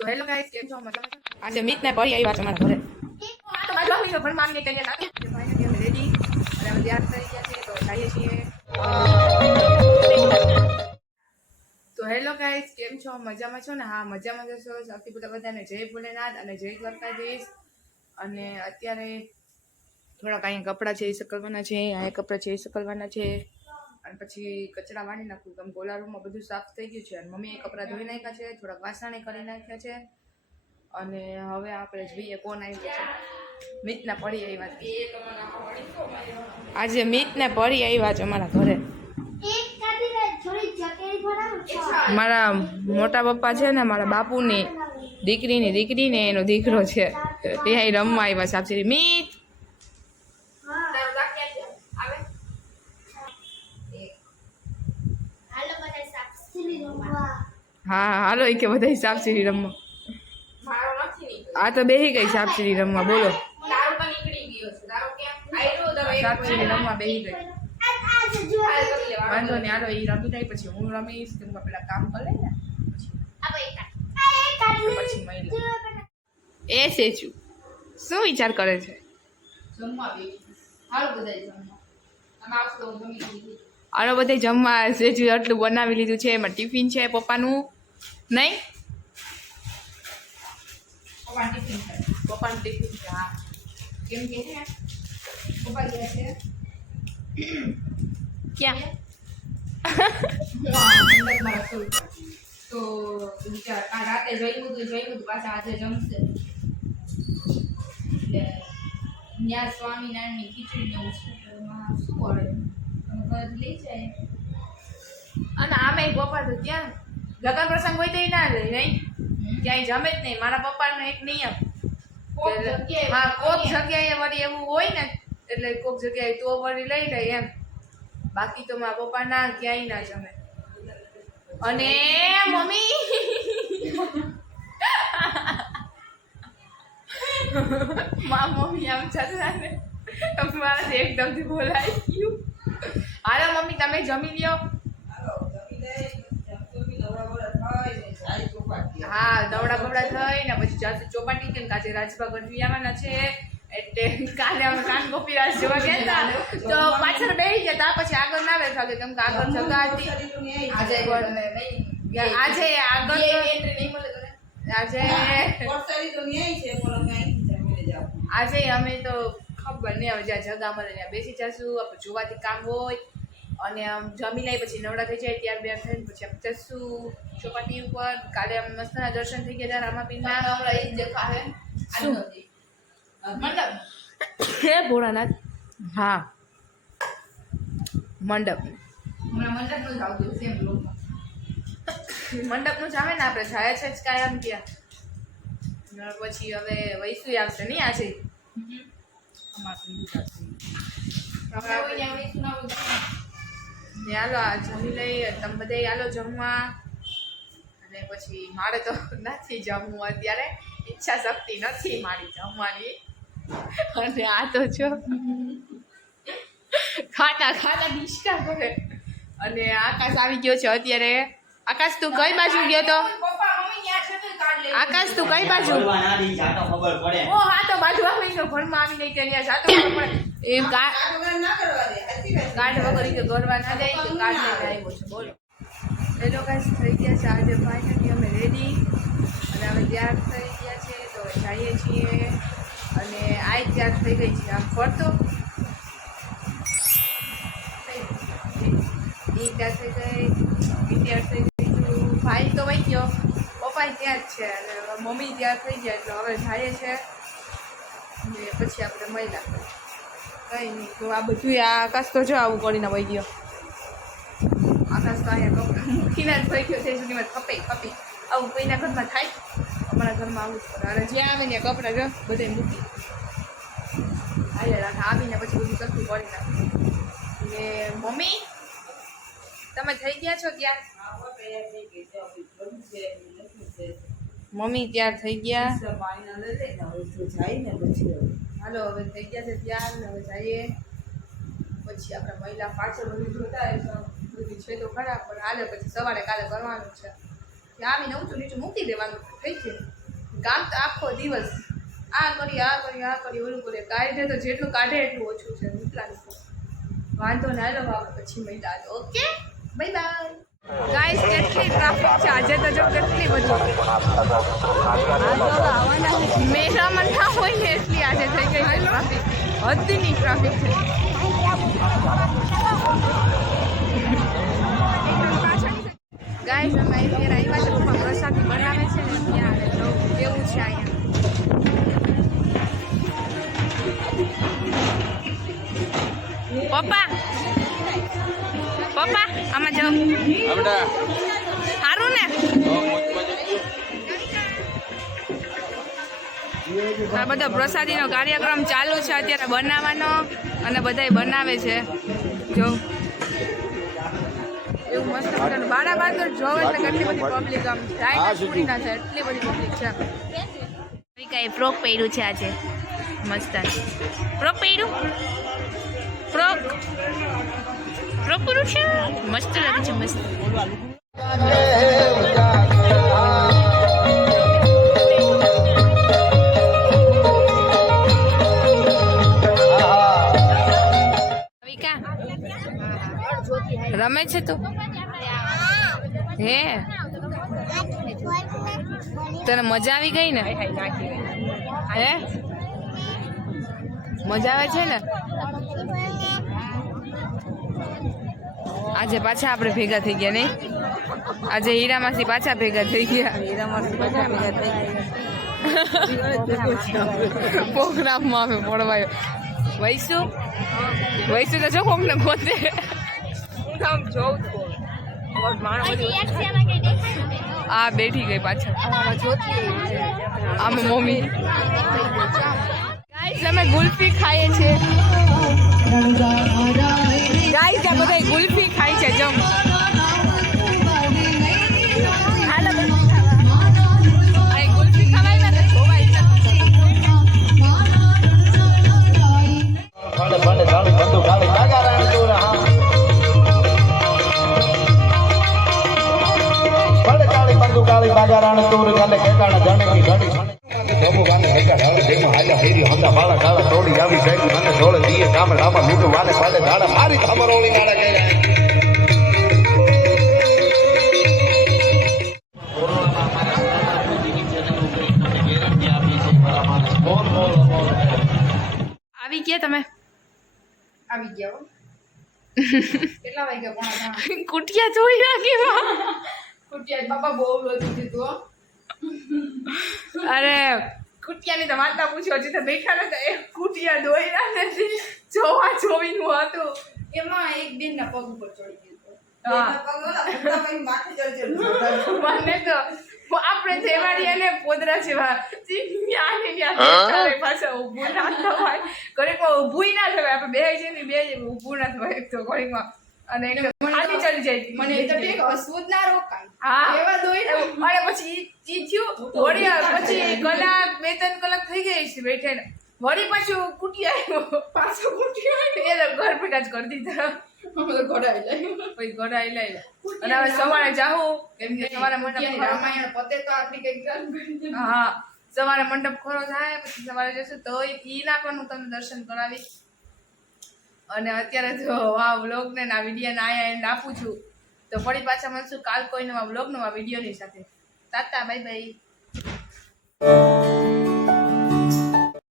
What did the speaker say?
તો hello guys, કેમ છો? મજામાં? આજે મિત ને પડી આવ્યા છે મારા ઘરે. આ તો મારા ભાઈ પણ માન ને કહીએ ના ભાઈ ને અમે રેડી અને અમે તૈયાર થઈ ગયા છે તો જઈએ છીએ. તો હેલો ગાઈસ, કેમ છો? મજામાં છો ને? હા, મજામાં છો. સૌથી પહેલા બધાને જય ભોલેનાથ અને જય દ્વારકાધીશ. અને અત્યારે થોડાક અહીંયા કપડાં છે એ સકલવાના છે, અહીંયા કપડાં છે એ સકલવાના છે અને પછી કચરા વાળી નાખું. તો ગોલા રૂમમાં બધું સાફ થઈ ગયું છે અને મમ્મીએ કપડાં ધોઈ નાખ્યા છે, થોડાક વાસણે કરી નાખ્યા છે અને હવે આપણે જોઈએ કોણ આવ્યું છે. મિતના પડી આવ્યા છે આજે. મિતને પડી આવ્યા છે અમારા ઘરે. મારા મોટા પપ્પા છે ને, મારા બાપુની દીકરીને એનો દીકરો છે એ અહીં રમવા આવ્યા સાપસીડી. મિત હા હાલો કે બધા સાપસીડી રમવા. આ તો બેહી ગઈ સાપસીડી રમવા. બોલો, સાપસીડી રમવા બેહી ગઈ. વાંધો નહીં, હાલો એ રમી જાય પછી હું રમીશ. કેમ કે પેલા કામ કરે ને પછી મહિલા એ સેચુ શું વિચાર કરે છે? આનો બધે જમવા સેચુ આટલું બનાવી લીધું છે. એમાં ટિફિન છે પપ્પાનું. નહીં, પપ્પાનું ટિફિન છે. હા, કેમ કે પપ્પા ગયા છે ક્યાં? તો વિચાર આ રાતે જોયું પાછા આજે જમશે એટલે ત્યાં સ્વામિનારાયણની ખીચડી ને શું વળે લઈ જાય. અને આમે પપ્પા તો ત્યાં લગ્ન પ્રસંગ હોય તો ના લે નહીં, ક્યાંય જમે જ નહીં. મારા પપ્પાનો એક નિયમ, હા કોક જગ્યાએ વળી એવું હોય ને એટલે કોક જગ્યાએ તો વળી લઈ લે એમ. બાકી તો મારા પપ્પા ના ક્યાંય ના જમે. અને મમ્મી મમ્મી આમ ચાલતા ને મારાથી એકદમથી બોલાઈ ગયું. હાલો મમ્મી તમે જમી લ્યો. હા, દવડા બવડા થઈ ને પછી જાતે ચોપાટી કેમ કાજે રાજભા ગઢવી આવવાના છે એટલે કાલે અમે કાન ગોપી રાજ જોવા ગયા તો પાછળ બેસી જતા, પછી આગળ ના બેઠા કેમ કે આગળ જગા હતી. આજે અમે તો ખબર નહીં હવે જ્યાં જગા મળે ત્યાં બેસી જશું. આપણે જોવાથી કામ હોય અને આમ જમી લઈ પછી નવડા થઈ જાય ત્યાર બે થઈને પછી આપણે જશું ચોપાટી ઉપર. કાલે આમ મસ્તના દર્શન થઈ ગયા રામાપીરના. શું મંડપ હે ભોળાનાથ? હા, મંડપ મંડપનું જ આવતું સેમ લોકમાં. મંડપનું જ આવે ને, આપણે જાય છે જ કાયમ ત્યાં. પછી હવે વૈસુ આવશે નહીં આજે હાલો આ જમી લઈ. તમે બધા હાલો જમવા. અને પછી મારે તો નથી જમવું અત્યારે, ઈચ્છા શક્તિ નથી મારી જમવાની. અને આ તો જો ખાતા ડિસ્કા કરે. અને આકાશ આવી ગયો છે અત્યારે. આકાશ તું કઈ બાજુ ગયો તો? આકાશ તું કઈ બાજુ? ઓ હા તો બાજુ આવી ગયો ઘરમાં આવી નહીં કે ત્યાં જાતો પડે એ ગાંઠ વગર તો ગરવા ના જાય તો ગાંઠ લઈને આવ્યો છે. બોલો હેલો ગાઈસ, થઈ ગયા છે આજે ફાઇનલી અમે રેડી અને અમે તૈયાર થઈ ગયા છે તો જઈએ છીએ. અને આ તૈયાર થઈ ગઈ છે આમ ફરતો એ તૈયાર થઈ ગઈ, તૈયાર થઈ ગઈ. ભાઈ તો વહી ગયો, પપ્પા ત્યાં જ છે અને મમ્મી તૈયાર થઈ ગયા એટલે હવે જઈએ છે ને પછી આપણે મહિલા કંઈ નહીં. તો આ બધું આ આકાશ તો જો આવું કરીને વહી ગયો. આકાશ તો અહીંયા કપડાં મૂકીને જ થઈ ગયો છે સુધીમાં ખપી આવું કોઈના ઘરમાં થાય, અમારા ઘરમાં આવું જ પડે. અને જ્યાં આવે ને કપડાં જો બધે મૂકી હાલે રાખે. આવીને પછી બધું સરખું કરી નાખે. ને મમ્મી તમે થઈ ગયા છો ત્યાં? મમ્મી તૈયાર થઈ ગયા. હાલો હવે થઈ ગયા છે તૈયાર ને હવે જઈએ. પછી આપણે મહિલા પાછળ બધું જોતા બધું છે તો ખરા પણ હાલે પછી સવારે કાલે કરવાનું છે. આવીને ઊંચું નીચું મૂકી દેવાનું થઈ ગયું. કામ તો આખો દિવસ આ કરી ઓલું કરીએ કાઢે તો જેટલું કાઢે એટલું ઓછું છે એટલાનું વાંધો ના લો પછી મહિલા ઓકે બાય બાય ગાઈસ કેટલી ટ્રાફિક છે આજે તો જો કેટલી બધી મેરામાં ના હોય ને એટલી આજે થઈ ગઈ છે ટ્રાફિક હદની ટ્રાફિક છે ગાઈસ અમે અત્યારે આવ્યા છે પપ્પા પ્રસાદી બનાવે છે ને ત્યાં જો કેવું છે અહીંયા પપ્પા આમાં જો સારું ને આ બધો પ્રસાદીનો કાર્યક્રમ ચાલુ છે અત્યારે બનાવવાનો અને બધાય બનાવે છે જો એવું મસ્ત મજાનું બારા બાર તો જોવે એટલે કેટલી બધી પબ્લિક આમ જાય પૂરી ના થાય એટલી બધી પબ્લિક છે કઈ ફ્રોક પહેર્યું છે આજે મસ્ત ફ્રોક પહેર્યું ફ્રોક પહેર્યું છે મસ્ત લાગે છે મસ્ત રમે છે તું હે તને મજા આવી ગઈ ને હે મજા આવે છે ને આજે પાછા આપણે ભેગા થઈ ગયા નહીં આજે હીરામાસી પાછા ભેગા થઈ ગયા પ્રોગ્રામમાં અમે પડવાયો વૈસુ તો જો કોક ને ગોતે આ બેઠી ગઈ પાછળ આમાં મમ્મી ગાઈસ અમે ગુલ્ફી ખાઈએ છીએ ગાઈસ આ બધા ગુલ્ફી ખાય છે જો હાલો આ ગુલ્ફી ખવાય ને તો ખવાય કાળી બાગારાણ તોર ગાલે કેકાણ જાણકી ઘડી ધમુ ગાને હેકા ઢાળ દેમાં હાલ્યા ફેરી હોંદા બાળા ગાળા તોડી આવી જાય મને ઢોળ દીએ કામ લાંબા લૂટું વાલે વાલે ધાડા મારી ખમરોળી ગાડા ગયા આવી ગયા તમે આવી ગયા કેટલા વાગ્યા પોણા કુટિયા જોઈ નાખી કુટિયા બાપા બહુ લોચી દીધું અરે કુટિયાની તો વાર્તા પૂછ્યો હજી તો બેઠા નતા એ કુટિયા દોયરા નથી જોવા જોવીનું હતું એમાં એક બેન ના પગ ઉપર ચડી મને તો આપણે જેવાડી અને પોદરા જેવા પાછા ઊભું ના થવાય ઘડીકમાં ઊભું ના થવાય આપણે બે જઈને બે ઊભું ના થવાય એક તો ઘડીકમાં અને ખાલી ચડી જાય મને તો ઠીક હસવું જ ના રોકાય હા એવા દોયરા અને પછી ઈ થયું વળી પછી કલાક 2-3 કલાક થઈ ગઈ છે બેઠે ને વળી પાછું કુટિયા આવ્યો પાછો કુટિયો એ તો ઘર ભેગા જ કરી દીધા અમે તો ઘડાઈ જાય પછી ઘડાઈ લઈ અને હવે સવારે જાઉં કેમ કે સવારે મંડપ રામાયણ પતે તો આપણી કઈક ગાન કરી હા સવારે મંડપ ખોરો થાય પછી સવારે જશું તો ઈ ના પણ હું તમને દર્શન કરાવીશ અને અત્યારે તો આ વ્લોગને આ વિડીયોને આયા એન્ડ આપું છું તો ફરી પાછા મળશું કાલ કોઈ નવા વ્લોગ નવા વિડીયોની સાથે તાતા બાય બાય